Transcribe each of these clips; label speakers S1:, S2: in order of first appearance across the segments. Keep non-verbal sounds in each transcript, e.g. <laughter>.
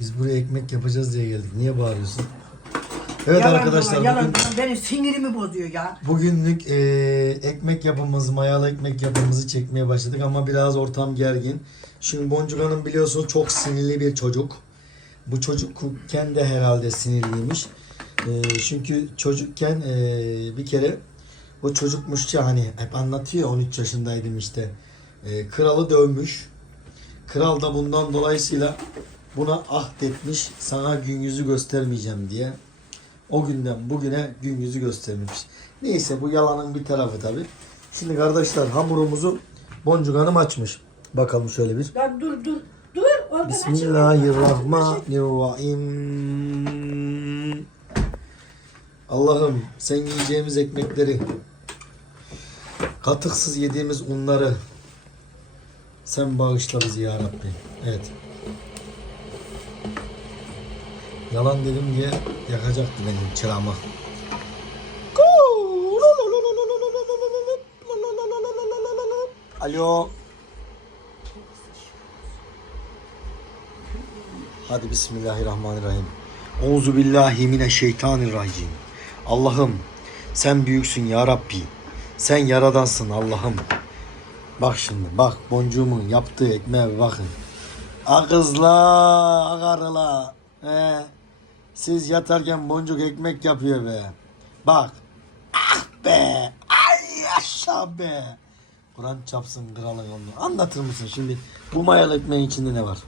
S1: Biz buraya ekmek yapacağız diye geldik. Niye bağırıyorsun? Evet
S2: Yalan
S1: arkadaşlar
S2: yalan
S1: bugün,
S2: dolan. benim sinirimi bozuyor ya.
S1: bugünlük e, ekmek yapımız, mayalı ekmek yapımızı çekmeye başladık ama biraz ortam gergin. Şimdi Boncuk Hanım biliyorsunuz çok sinirli bir çocuk. Bu çocukken de herhalde sinirliymiş. E, çünkü çocukken e, bir kere o çocukmuş ya hani hep anlatıyor 13 yaşındaydım işte. E, kralı dövmüş. Kral da bundan dolayısıyla buna ahdetmiş sana gün yüzü göstermeyeceğim diye. O günden bugüne gün yüzü göstermemiş. Neyse bu yalanın bir tarafı tabi. Şimdi kardeşler hamurumuzu Boncuk Hanım açmış. Bakalım şöyle bir.
S2: Lan dur dur. Dur. Oradan
S1: Bismillahirrahmanirrahim. Allah'ım sen yiyeceğimiz ekmekleri, katıksız yediğimiz unları sen bağışla bizi ya Rabbi. Evet. Yalan dedim diye yakacaktı benim çırağımı. Alo. Hadi Bismillahirrahmanirrahim. Euzu billahi mineşşeytanirracim. Allah'ım sen büyüksün ya Rabbi. Sen yaradansın Allah'ım. Bak şimdi bak boncuğumun yaptığı ekmeğe bir bakın. Akızla, akarıla. He. Siz yatarken boncuk ekmek yapıyor be. Bak. Ah be. Ay yaşa be. Kur'an çapsın kralın onu. Anlatır mısın şimdi bu mayalı ekmeğin içinde ne var?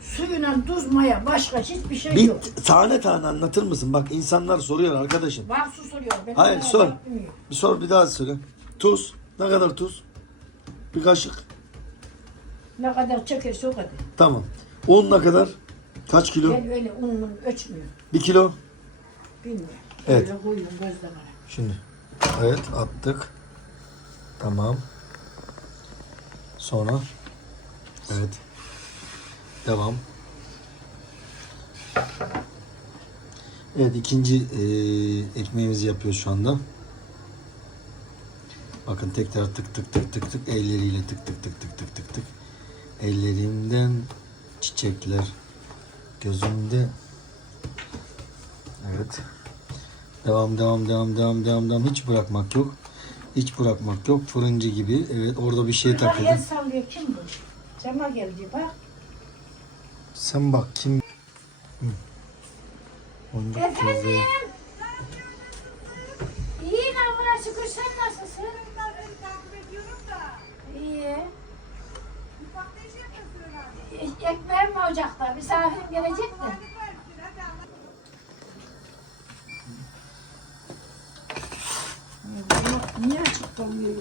S2: Suyuna tuz maya başka hiçbir şey
S1: Bir
S2: yok.
S1: tane tane anlatır mısın? Bak insanlar soruyor arkadaşım.
S2: Var su soruyor. Ben
S1: Hayır sor. Bir sor bir daha söyle. Tuz. Ne kadar tuz? Bir kaşık.
S2: Ne kadar çekerse o kadar.
S1: Tamam. Un ne kadar? Kaç kilo?
S2: Ben öyle ununu ölçmüyorum.
S1: Bir kilo.
S2: Bilmiyorum.
S1: Evet.
S2: Öyle koyuyorum gözden ara.
S1: Şimdi. Evet attık. Tamam. Sonra. Evet. Devam. Evet ikinci eee, ekmeğimizi yapıyoruz şu anda. Bakın tekrar tık tık tık tık tık elleriyle tık tık tık tık tık tık tık. Ellerimden çiçekler gözümde. Evet. Devam devam devam devam devam devam hiç bırakmak yok. Hiç bırakmak yok. Fırıncı gibi. Evet orada bir şey
S2: el
S1: takıldı.
S2: sallıyor kim bu? Cama geldi bak.
S1: Sen bak kim? Hı.
S3: Efendim? Ocakta? Misafirim gelecek de.
S2: Niye açık kalıyor?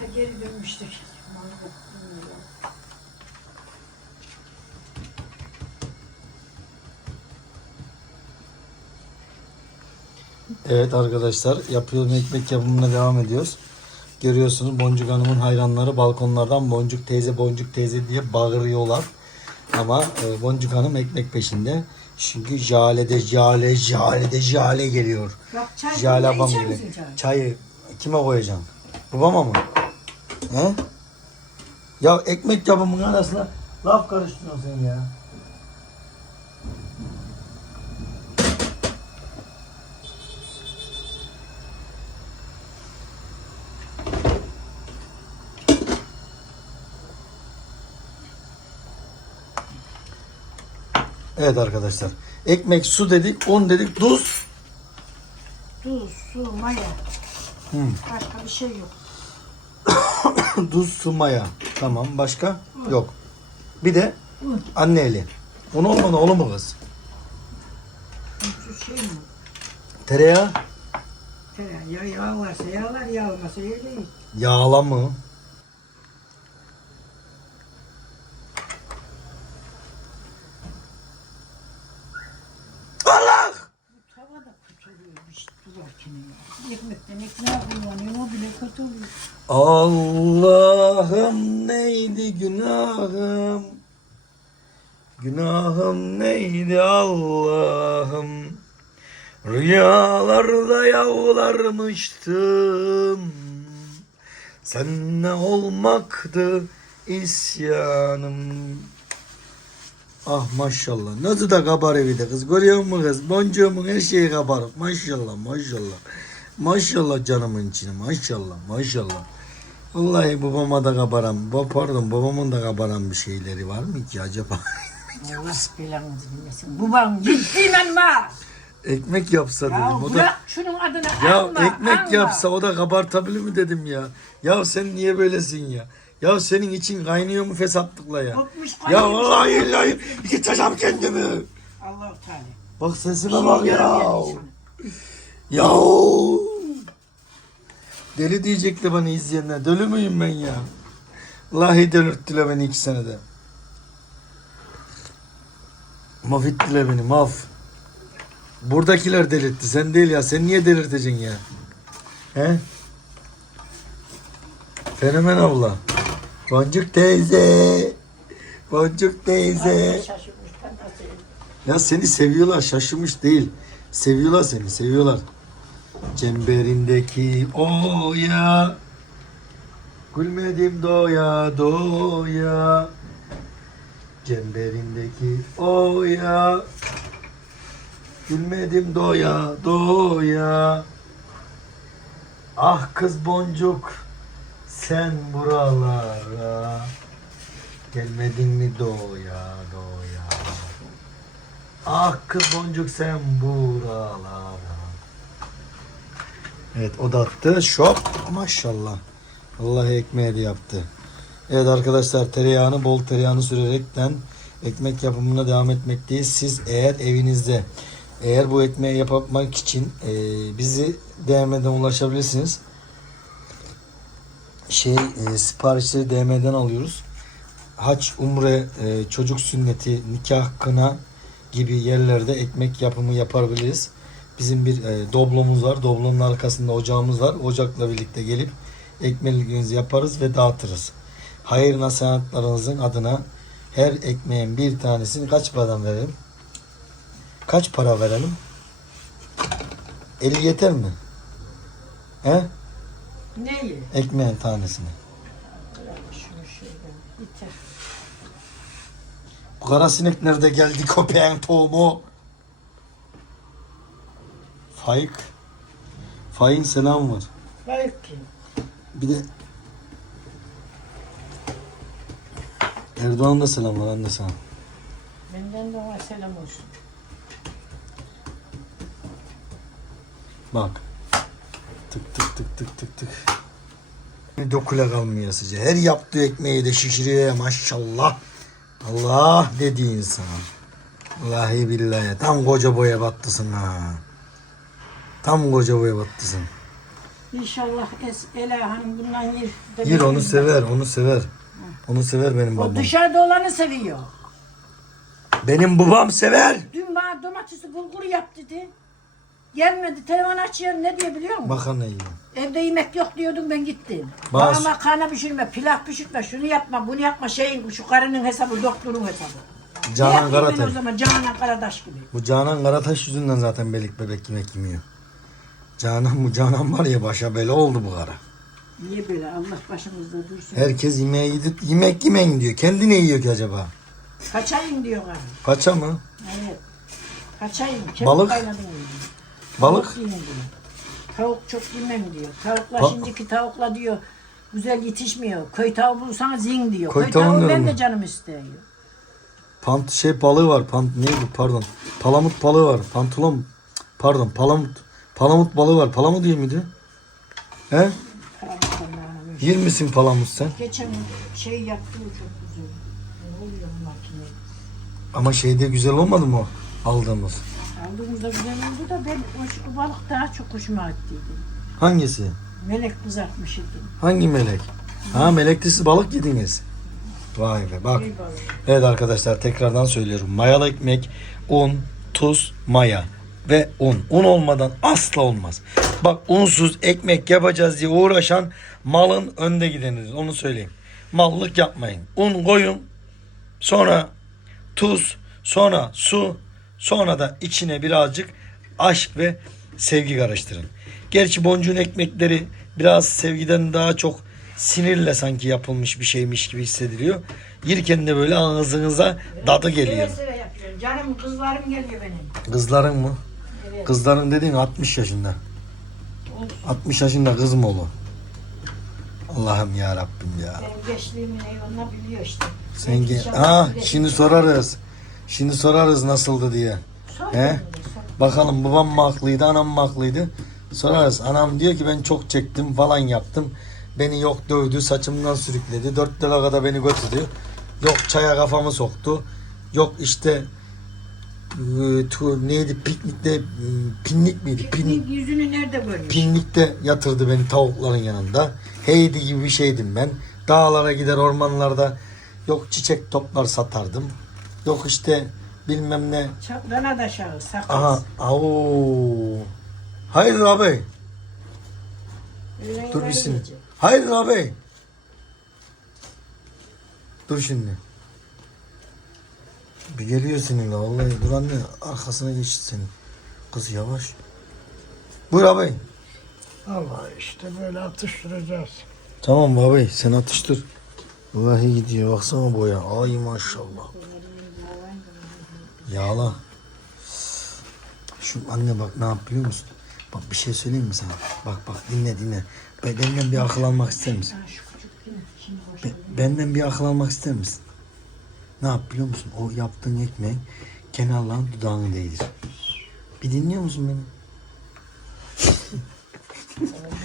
S2: Ha geri dönmüştük.
S1: Evet arkadaşlar yapıyorum ekmek yapımına devam ediyoruz. Görüyorsunuz Boncuk Hanım'ın hayranları balkonlardan Boncuk teyze Boncuk teyze diye bağırıyorlar. Ama e, Boncuk Hanım ekmek peşinde. Çünkü jalede jale jalede jale geliyor.
S2: Bak çay
S1: Jale
S2: içer misin çay?
S1: Çayı kime koyacaksın? Babama mı? He? Ya ekmek yapımının arasına laf karıştırıyorsun sen ya. Evet arkadaşlar. Ekmek, su dedik, un dedik, tuz.
S2: Tuz, su, maya.
S1: Hı.
S2: Başka bir şey yok. <coughs>
S1: Tuz, su, maya. Tamam. Başka? Yok. Bir de
S2: Un.
S1: anne eli. Un olmadı olur mu kız?
S2: Şey mi?
S1: Tereyağı.
S2: Tereyağı, ya yağ varsa yağ olmasa öyle değil.
S1: Yağla mı? Allah!
S2: Tava da oluyormuş durarken ya. Ekmekten ekmeğe kullanıyor, o bile kötü.
S1: Allah'ım neydi günahım? Günahım neydi Allah'ım? Rüyalarda yavlarmıştım. Sen ne olmaktı isyanım. Ah maşallah. Nasıl da kabar evi de kız. Görüyor musun kız? Boncuğumun her şeyi kabarık. Maşallah maşallah. Maşallah canımın içine. Maşallah maşallah. Vallahi babama da kabaran, ba- pardon babamın da kabaran bir şeyleri var mı ki acaba?
S2: Allah belanızı bilmesin. Babam ciddi ha.
S1: Ekmek yapsa
S2: Ya
S1: dedim. O da
S2: şunun adını
S1: Ya
S2: anma,
S1: ekmek
S2: anma.
S1: yapsa o da kabartabilir mi dedim ya. Ya sen niye böylesin ya? Ya senin için kaynıyor mu fesatlıkla ya?
S2: Kopmuş
S1: Ya
S2: kaynıyor.
S1: vallahi illahi yıkacağım kendimi.
S2: Allah-u Teala.
S1: Bak sesime bak ya. Ya. Deli diyecekti bana izleyenler. Deli müyüm ben ya? Vallahi delirttiler beni iki senede. Mahvettiler beni maf. Buradakiler delirtti. Sen değil ya. Sen niye delirteceksin ya? He? Fenomen abla. Boncuk teyze. Boncuk teyze. Ya seni seviyorlar şaşırmış değil. Seviyorlar seni seviyorlar. Çemberindeki oya Gülmedim doya doya Çemberindeki oya Gülmedim doya doya Ah kız boncuk sen buralara Gelmedin mi doya doya Ah kız boncuk sen buralara. Evet o da attı. Şop. Maşallah. Vallahi ekmeği yaptı. Evet arkadaşlar tereyağını bol tereyağını sürerekten ekmek yapımına devam etmekteyiz. Siz eğer evinizde eğer bu ekmeği yapmak için e, bizi DM'den ulaşabilirsiniz. Şey e, siparişleri DM'den alıyoruz. Haç, umre, e, çocuk sünneti, nikah, kına gibi yerlerde ekmek yapımı yapabiliriz. Bizim bir e, doblomuz var. Doblonun arkasında ocağımız var. Ocakla birlikte gelip ekmeğimizi yaparız ve dağıtırız. Hayır nasihatlarınızın adına her ekmeğin bir tanesini kaç paradan verelim? Kaç para verelim? 50 yeter mi? He?
S2: Neyi?
S1: Ekmeğin tanesini.
S2: Şunu. Yeter.
S1: Bu kara sinek nerede geldi <laughs> köpeğin tohumu? Faik. Faik'in selam var.
S2: Belki.
S1: Bir de Erdoğan da selam var anne sana.
S2: Benden de ona selam olsun.
S1: Bak. Tık tık tık tık tık tık. Bir dokula kalmıyor sıca. Her yaptığı ekmeği de şişiriyor ya maşallah. Allah dedi insan. Vallahi billahi tam koca boya battısın ha. Tam koca boya battısın.
S2: İnşallah es Ela Hanım bundan yer.
S1: Yer onu sever, onu sever. Onu sever benim
S2: O
S1: babam.
S2: dışarıda olanı seviyor.
S1: Benim babam sever.
S2: Dün bana domatesi bulgur yap dedi. Gelmedi. Telefon açıyor. Ne diyor biliyor musun?
S1: Makarna yiyor.
S2: Evde yemek yok diyordum ben gittim. Bana makarna pişirme, pilav pişirme, şunu yapma, bunu yapma. Şeyin, şu karının hesabı, doktorun hesabı. Ne
S1: Canan
S2: yapayım ben o
S1: Karataş.
S2: zaman Canan Karadaş gibi.
S1: Bu Canan Karataş yüzünden zaten belik bebek yemek yemiyor. Canan bu Canan var ya başa bela oldu bu kara.
S2: Niye böyle Allah başımızda dursun.
S1: Herkes yemeği yedip yemek yemeyin diyor. Kendi ne yiyor ki acaba?
S2: Kaçayım diyor karı.
S1: Paça mı?
S2: Evet. Kaçayım. Kemik
S1: Balık?
S2: kaynadım diyor.
S1: Balık?
S2: diyor. Tavuk çok yemem diyor. Tavukla
S1: Pa-
S2: şimdiki tavukla diyor güzel yetişmiyor. Köy tavuğu bulursanız yiyin diyor.
S1: Köy
S2: Köy,
S1: tavuğu
S2: tavuğu
S1: ne
S2: ben de canım istiyor.
S1: Pant şey balığı var. Pant neydi pardon. Palamut balığı var. Pantolon pardon palamut. Palamut balığı var. Palamut değil miydi? He?
S2: Karanlıklarına
S1: Yer misin palamut sen?
S2: Geçen şey yaptı o çok güzel. Ne oluyor bu makine?
S1: Ama şeyde güzel olmadı mı o aldığımız?
S2: Aldığımızda güzel oldu da ben o, o balık daha çok hoşuma gittiydi.
S1: Hangisi?
S2: Melek kızartmış idim.
S1: Hangi melek? Ha meleklisi balık yediniz. Vay be bak.
S2: Balık.
S1: Evet arkadaşlar tekrardan söylüyorum. Mayalı ekmek, un, tuz, maya ve un. Un olmadan asla olmaz. Bak unsuz ekmek yapacağız diye uğraşan malın önde gidenidir. Onu söyleyeyim. Mallık yapmayın. Un koyun. Sonra tuz, sonra su, sonra da içine birazcık aşk ve sevgi karıştırın. Gerçi boncuğun ekmekleri biraz sevgiden daha çok sinirle sanki yapılmış bir şeymiş gibi hissediliyor. Yerken de böyle ağzınıza tadı geliyor.
S2: Seve seve yapıyorum. Canım kızlarım geliyor benim.
S1: Kızların mı?
S2: Evet.
S1: Kızların dediğin 60 yaşında.
S2: Olsun.
S1: 60 yaşında kız mı olur? Allah'ım ya Rabbim ya.
S2: Benim gençliğimin eyvallah biliyor işte.
S1: Sen
S2: Belki
S1: ge-
S2: inşallah
S1: ha
S2: bilir.
S1: şimdi sorarız. Şimdi sorarız nasıldı diye. He?
S2: bakalım,
S1: babam mı haklıydı, anam mı haklıydı? Sorarız. Anam diyor ki ben çok çektim falan yaptım. Beni yok dövdü, saçımdan sürükledi. Dört kadar beni götürdü. Yok çaya kafamı soktu. Yok işte e, neydi piknikte e, pinlik miydi? Pin,
S2: Piknik yüzünü nerede görmüş?
S1: Pinlikte yatırdı beni tavukların yanında. Heydi gibi bir şeydim ben. Dağlara gider ormanlarda yok çiçek toplar satardım. Yok işte bilmem ne.
S2: Çaplana da şahı sakız.
S1: Aha. Au. Hayır abi. Dur bir saniye.
S2: yiyecek.
S1: Hayır abi. Dur şimdi. Bir geliyor seninle vallahi. Dur anne arkasına geç senin. Kız yavaş. Buyur abi.
S4: Allah işte böyle atıştıracağız.
S1: Tamam abi sen atıştır. Vallahi gidiyor baksana boya. Ay maşallah. Yağla. Şu anne bak ne yap biliyor musun? Bak bir şey söyleyeyim mi sana? Bak bak dinle dinle. Be- Benden bir akıl almak ister misin? Be- benden bir akıl almak ister misin? Ne yap biliyor musun? O yaptığın ekmeğin kenarlarına dudağını değdir. Bir dinliyor musun beni?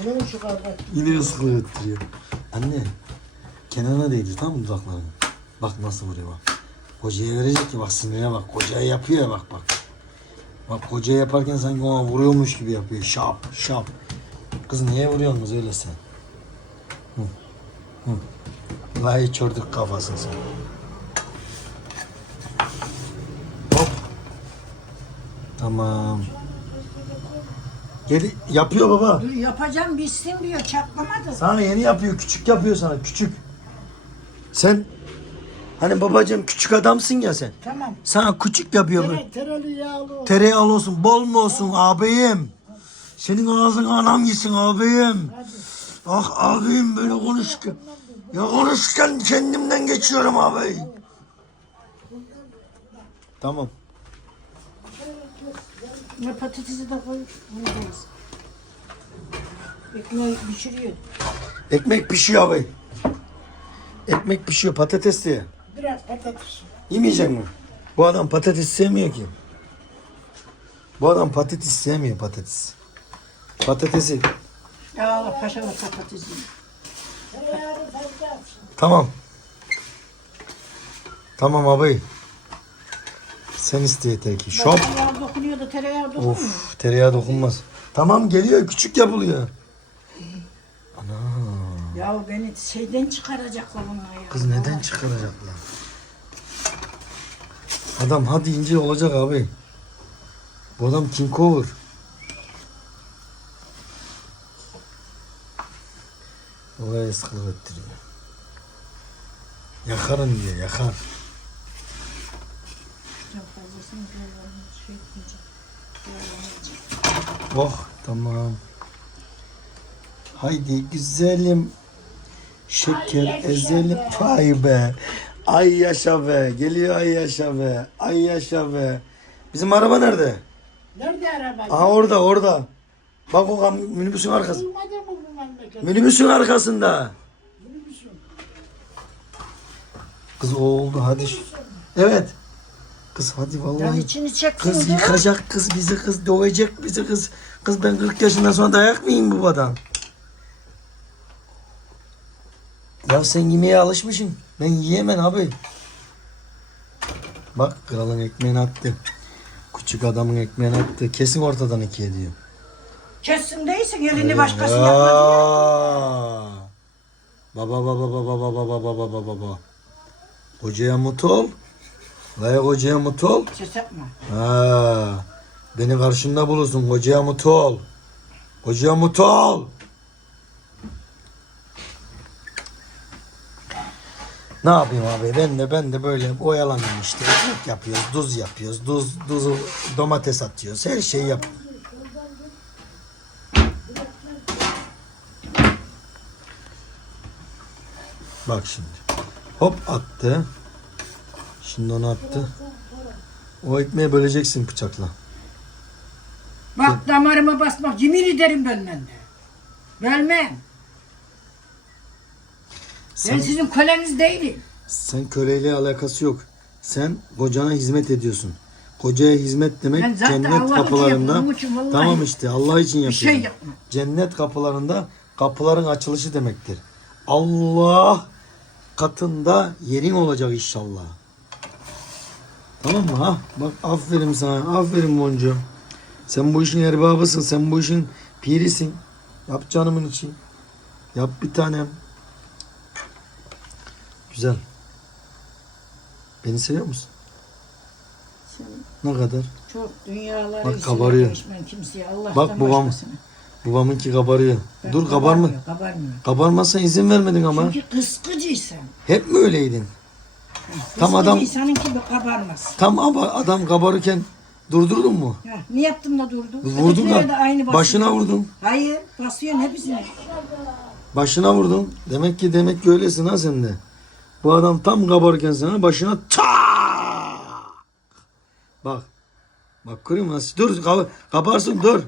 S4: Bunu mu çıkarmak?
S1: Yine ıskılığı ettiriyor. Anne kenarına değdir tamam mı dudaklarını? Bak nasıl vuruyor bak. Kocaya verecek ki bak sinirine bak. Kocaya yapıyor ya bak bak. Bak kocaya yaparken sanki ona vuruyormuş gibi yapıyor. Şap şap. Kız niye vuruyorsun kız öyle sen? Hı. Hı. Vallahi çördük kafasını sen. Hop. Tamam. Gel yapıyor baba.
S2: Dur yapacağım bitsin diyor çatlamadı.
S1: Sana yeni yapıyor, küçük yapıyor sana, küçük. Sen hani babacığım küçük adamsın ya sen.
S2: Tamam.
S1: Sana küçük yapıyor. böyle.
S4: Tere, tereli yağlı olsun.
S1: Tereyağı olsun, bol mu olsun ağabeyim? Senin ağzını anam yesin ağabeyim. Ah ağabeyim böyle konuş ki. Ya konuşurken kendimden geçiyorum ağabey. Tamam.
S2: Ne patatesi de koy. Ekmeği pişiriyor.
S1: Ekmek pişiyor ağabey. Ekmek pişiyor patates diye.
S4: Biraz patates.
S1: Yemeyecek mi? Bu adam patates sevmiyor ki. Bu adam patates sevmiyor patates. Patatesi.
S2: Ya paşama patatesi.
S4: Tereyağını fazla yapsın.
S1: Tamam. Tamam abi. Sen iste yeter ki. Şop.
S2: Tereyağı dokunuyor da tereyağı dokunmuyor.
S1: Of tereyağı dokunmaz. Tamam geliyor küçük yapılıyor.
S2: Ya beni şeyden çıkaracaklar bunlar ya.
S1: Kız neden çıkaracaklar? Adam hadi ince olacak abi. Bu adam King Cover. Olay ıskılık ettiriyor. Yakarım diyor yakar.
S2: Şey.
S1: Oh tamam. Haydi güzelim. Şeker ezelim. Vay be. Ay yaşa be. Geliyor ay yaşa be. Ay yaşa be. Bizim araba nerede?
S4: Nerede araba?
S1: Aha orada orada. Bak o minibüsün arkası. Minibüsün arkasında. Kız o oldu hadi. Evet. Kız hadi
S2: Ya
S1: vallahi.
S2: içini çeksin.
S1: Kız yıkacak kız bizi kız dövecek bizi kız. Kız ben 40 yaşından sonra dayak mı yiyeyim babadan? Ya sen yemeğe alışmışsın. Ben yiyemem abi. Bak kralın ekmeğini attı. Küçük adamın ekmeğini attı. Kesin ortadan ikiye diyor.
S2: Kessin değilsin elini başkası yapmadı. ya.
S1: Aa. Baba baba baba baba baba baba baba. Hocaya mut ol. Laya hocaya mut ol.
S2: Ses yapma.
S1: Ha. Beni karşında bulursun. Hocaya mut ol. Hocaya mut ol. Ne yapayım abi? Ben de ben de böyle oyalanıyorum işte. Ekmek yapıyoruz, tuz yapıyoruz, tuz, tuzu, domates atıyoruz. Her şeyi yap. Bak şimdi. Hop attı. Şimdi onu attı. O ekmeği böleceksin bıçakla.
S2: Bak damarıma basmak yemin ederim bölmem. Bölmem.
S1: Sen,
S2: Ben sizin köleniz değilim.
S1: sen köleyle alakası yok. Sen kocana hizmet ediyorsun. Kocaya hizmet demek
S2: Ben zaten
S1: cennet
S2: Allah için
S1: kapılarında.
S2: yapıyorum, için vallahi
S1: Tamam işte Allah için
S2: şey
S1: yapıyorum.
S2: yapma.
S1: Cennet kapılarında kapıların açılışı demektir. Allah katında yerin olacak inşallah. Tamam mı? Ha? Bak aferin sana. Aferin boncuğum. Sen bu işin erbabısın. Sen bu işin pirisin. Yap canımın için. Yap bir tanem. Güzel. Beni seviyor musun? Ne kadar?
S2: Çok dünyaları
S1: Bak, kabarıyor.
S2: karışmam kimseye. Allah'tan
S1: Bak babam.
S2: başkasına.
S1: Kabarıyor.
S2: Ben
S1: Dur kabarma.
S2: kabarmıyor, Kabarmıyor.
S1: Kabarmazsan izin vermedin ama.
S2: Çünkü kıskıcıysan.
S1: Hep mi öyleydin? Tam adam
S2: Kıskıcıysanın gibi kabarmaz.
S1: tam ama adam kabarırken durdurdun mu?
S2: Ha, ne yaptım da durdu?
S1: Vurdun
S2: de
S1: da
S2: basıyor.
S1: başına vurdun.
S2: Hayır basıyorsun hepsine.
S1: Başına vurdun. Demek ki demek ki öylesin ha sen de. Bu adam tam kabarırken sana başına tak. Bak. Bak görüyor musun? Dur kab- kabarsın dur.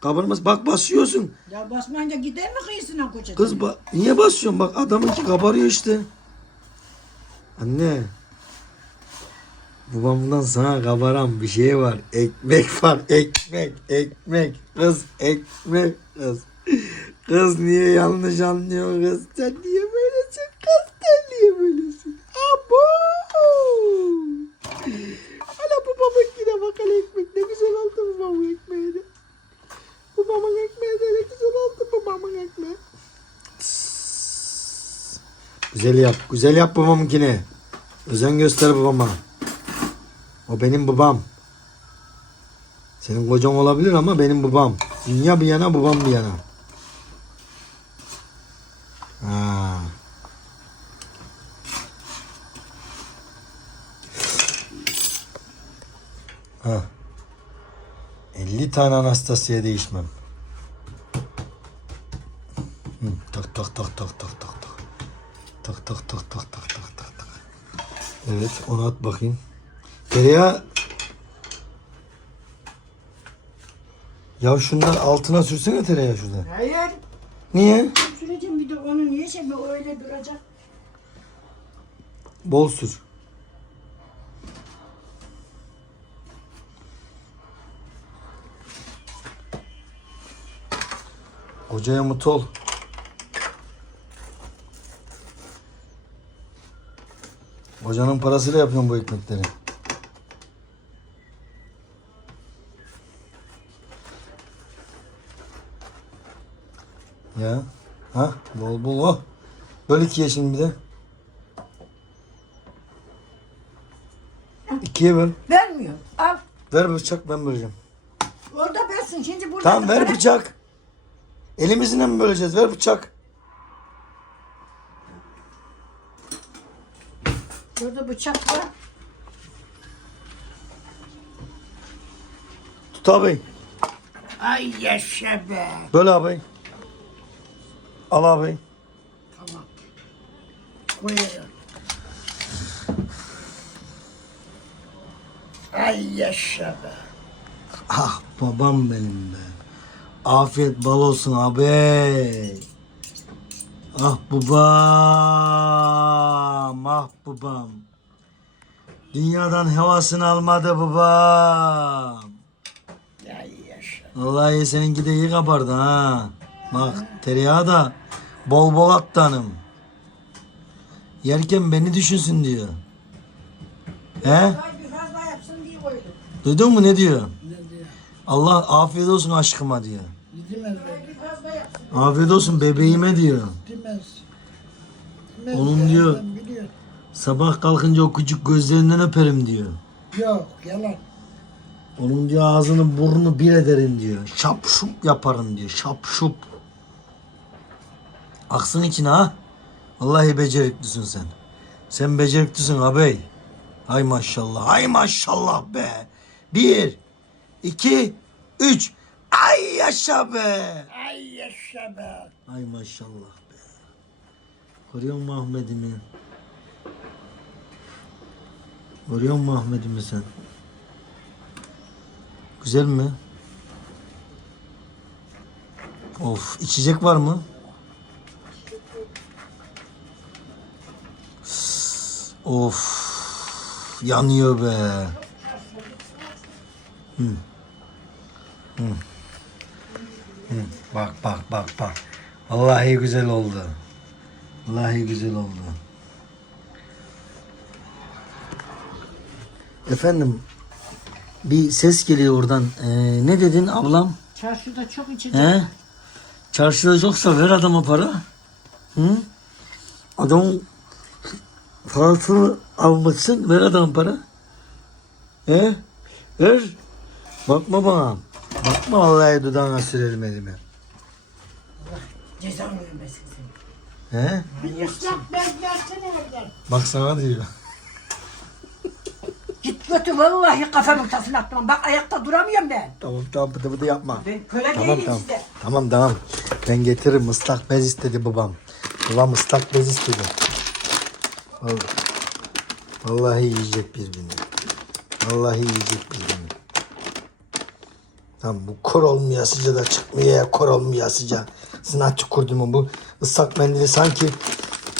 S1: Kabarmaz. Bak basıyorsun.
S2: Ya basmayınca gider mi kıyısına koca?
S1: Kız ba- niye basıyorsun? Bak adamınki kabarıyor işte. Anne. Babamdan sana kabaran bir şey var. Ekmek var. Ekmek. Ekmek. Kız ekmek. Kız. Kız niye yanlış anlıyor kız? Sen niye böylesin? Kız sen niye böylesin? Abo. Hala babamınkine bak hele ekmek. Ne güzel oldu babamın ekmeği de. Babamın ekmeği de ne güzel oldu babamın ekmeği. Güzel yap. Güzel yap babamınkini. Özen göster babama. O benim babam. Senin kocan olabilir ama benim babam. Dünya bir yana babam bir yana. Ha. Ha. 50 tane Anastasia değişmem. Hı, tak tak tak tak tak tak tak. Tak tak tak tak tak tak tak tak. Evet onu at bakayım. Tereyağı Ya şundan altına sürsene tereyağı şurada.
S2: Hayır.
S1: Niye?
S2: Süreceğim bir de onu niye şey bu öyle duracak?
S1: Bol sür. Hocaya mut ol. Hocanın parasıyla yapıyorum bu ekmekleri. Ya. Ha? Bol bol oh. Böl ikiye şimdi bir de. İkiye böl.
S2: Vermiyor. Al.
S1: Ver bıçak ben böleceğim.
S2: Orada versin. Şimdi burada.
S1: Tamam ver bıçak. Elimizle mi böleceğiz? Ver bıçak.
S2: Burada bıçak var.
S1: Tut abi.
S2: Ay yaşa be.
S1: Böl abi. Al abi.
S2: Tamam. Koyuyorum. Ay yaşa be.
S1: Ah babam benim be. Afiyet bal olsun abi. Ah babam. Ah babam. Dünyadan hevasını almadı babam. Vallahi seninki de iyi kabardı ha. Bak tereyağı da bol bol attı hanım. Yerken beni düşünsün diyor. He? Duydun mu ne diyor?
S4: Ne diyor?
S1: Allah afiyet olsun aşkıma diyor.
S4: Demez.
S1: Afiyet olsun bebeğime diyor.
S4: Demez. Demez
S1: Onun diyor-. Sabah kalkınca o küçük gözlerinden öperim diyor.
S4: Yok yalan.
S1: Onun diyor ağzını burnunu bir ederim diyor. Şap şup yaparım diyor. Şap şup. Aksın içine ha. Vallahi beceriklisin sen. Sen beceriklisin ağabey. Hay maşallah. Hay maşallah be. Bir, iki, üç. Ay yaşa be.
S4: Ay yaşa be.
S1: Ay maşallah be. Görüyor musun Ahmet'imi? Görüyor musun Ahmet'imi sen? Güzel mi? Of içecek var mı? Of yanıyor be. Hı. Hı. Hı. Bak bak bak bak. Vallahi güzel oldu. Vallahi güzel oldu. Efendim bir ses geliyor oradan. Ee, ne dedin ablam?
S2: Çarşıda çok içecek.
S1: He? Çarşıda yoksa ver adama para. Hı? Adamın parasını almışsın ver adam para. He? Ver. Bakma bana. Bakma vallahi dudağına sürerim elimi.
S2: Ceza vermesin seni.
S1: He?
S2: Islak bez versene evden.
S1: Bak sana diyor.
S2: Git götür vallahi kafamın ortasına attım. Bak ayakta duramıyorum ben.
S1: Tamam tamam bıdı bıdı yapma.
S2: Ben köle
S1: Tamam
S2: değilim
S1: tamam.
S2: işte.
S1: Tamam tamam. Ben getiririm ıslak bez istedi babam. Babam ıslak bez istedi. Vallahi, vallahi yiyecek birbirini. Vallahi yiyecek birbirini. Tamam bu kor olmayasıca da çıkmıyor ya kor olmayasıca. Sınav tükürdüm bu ıslak mendili sanki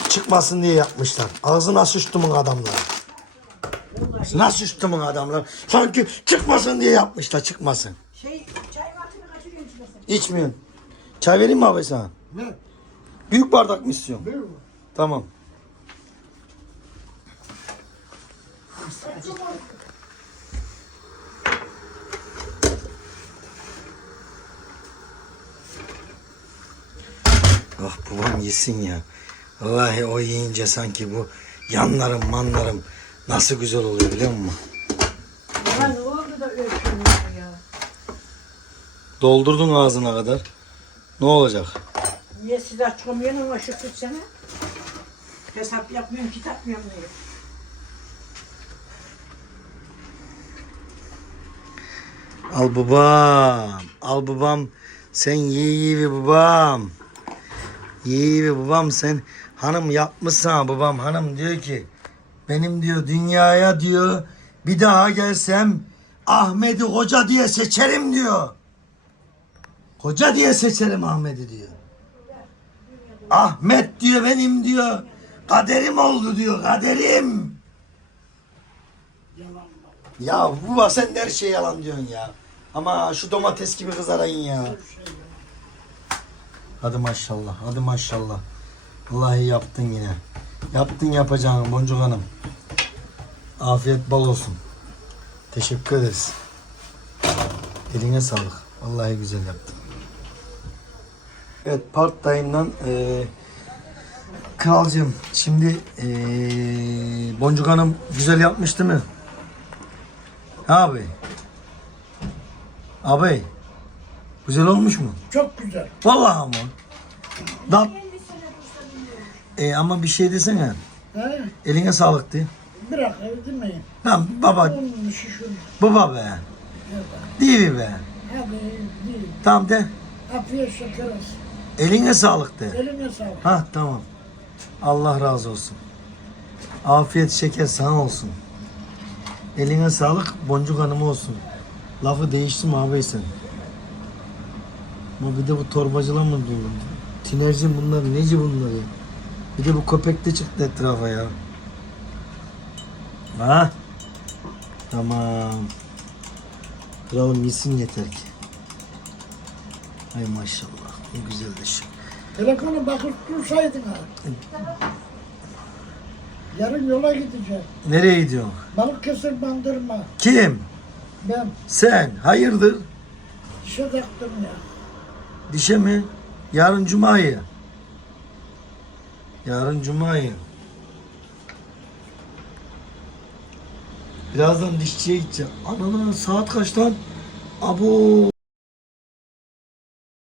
S1: çıkmasın diye yapmışlar. Ağzına sıçtımın adamlar. Sınav sıçtımın adamlar. Sanki çıkmasın diye yapmışlar çıkmasın.
S2: Şey çay vatını kaçırıyorum içmesin.
S1: İçmiyorsun. Çay vereyim mi abi sana?
S4: Ne?
S1: Büyük bardak mı istiyorsun?
S4: Mi?
S1: Tamam. Ah babam yesin ya. Vallahi o yiyince sanki bu yanlarım manlarım nasıl güzel oluyor biliyor musun?
S2: Ya ne oldu da öpüyorsun ya?
S1: Doldurdun ağzına kadar. Ne olacak?
S2: Niye siz açamıyorsun ama şu sana? Hesap yapmıyorum, kitap mı yapmıyorum?
S1: Al babam. Al babam. Sen ye ye babam. Be babam sen hanım yapmışsın ha babam. Hanım diyor ki benim diyor dünyaya diyor bir daha gelsem Ahmet'i hoca diye seçerim diyor. Hoca diye seçerim Ahmet'i diyor. Ahmet diyor benim diyor. Kaderim oldu diyor kaderim. Ya baba sen her şey yalan diyorsun ya. Ama şu domates gibi kızarayın ya. Hadi maşallah, hadi maşallah. Vallahi yaptın yine. Yaptın yapacağını Boncuk Hanım. Afiyet bal olsun. Teşekkür ederiz. Eline sağlık. Vallahi güzel yaptın. Evet part time'dan eee Kralcığım şimdi eee Boncuk Hanım güzel yapmış değil mi? Abi. Abi. Güzel olmuş mu?
S4: Çok güzel.
S1: Vallahi ama. Dat. E, ama bir şey desene.
S4: He?
S1: Eline sağlık de.
S4: Bırak öldürmeyin.
S1: Lan baba,
S4: Onun işi şu.
S1: baba be. Değil mi be?
S4: Hadi değil.
S1: Tamam de.
S4: Afiyet şeker olsun.
S1: Eline sağlık de.
S4: Eline sağlık.
S1: Ha tamam. Allah razı olsun. Afiyet şeker sana olsun. Eline sağlık boncuk hanımı olsun. Lafı değiştim abi sen. Ama bir de bu torbacılar mı dolu? Tinerci bunlar, neci bunlar ya? Bir de bu köpek de çıktı etrafa ya. Ha? Tamam. Kralım yesin yeter ki. Ay maşallah. Ne güzel de şu.
S4: Telefonu bakıp dursaydın ha. Yarın yola gideceğim.
S1: Nereye gidiyorsun?
S4: Balıkesir bandırma.
S1: Kim?
S4: Ben
S1: Sen. Hayırdır?
S4: işe taktım ya.
S1: Dişe mi? Yarın cumayı. Yarın cumayı. Birazdan dişçiye gideceğim. Ananı saat kaç lan? Abo.